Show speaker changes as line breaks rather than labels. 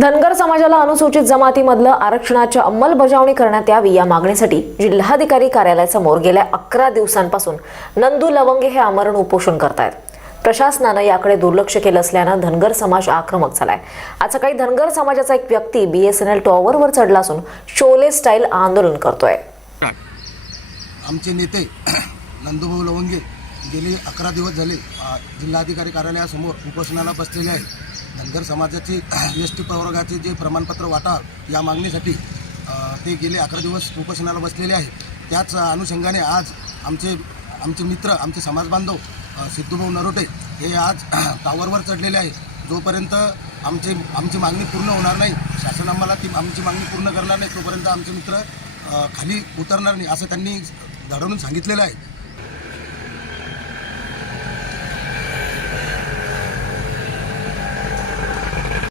धनगर समाजाला अनुसूचित जमातीमधलं आरक्षणाच्या अंमलबजावणी करण्यात यावी या मागणीसाठी जिल्हाधिकारी कार्यालयासमोर गेल्या अकरा दिवसांपासून नंदू लवंगे हे आमरण उपोषण करतायत. प्रशासनानं याकडे दुर्लक्ष केलं असल्यानं धनगर समाज आक्रमक झालाय. आज सकाळी धनगर समाजाचा एक व्यक्ती बीएसएनएल टॉवरवर चढला असून शोले स्टाईल आंदोलन करतोय.
आमचे नेते नंदूभाऊ लवंगे गेले अकरा दिवस झाले जिल्हाधिकारी कार्यालयासमोर उपोषणाला बसलेले आहे धनगर समाजाचे एस टी प्रवर्गाचे जे प्रमाणपत्र वाटा या मागणीसाठी ते गेले अकरा दिवस उपोषणाला बसलेले आहे त्याच अनुषंगाने आज आमचे आमचे मित्र आमचे समाजबांधव बांधव सिद्धूभाऊ नरोटे हे आज टावरवर चढलेले आहे जोपर्यंत आमचे आमची मागणी पूर्ण होणार नाही शासन आम्हाला ती आमची मागणी पूर्ण करणार नाही तोपर्यंत आमचे मित्र खाली उतरणार नाही असं त्यांनी घडवून सांगितलेलं आहे.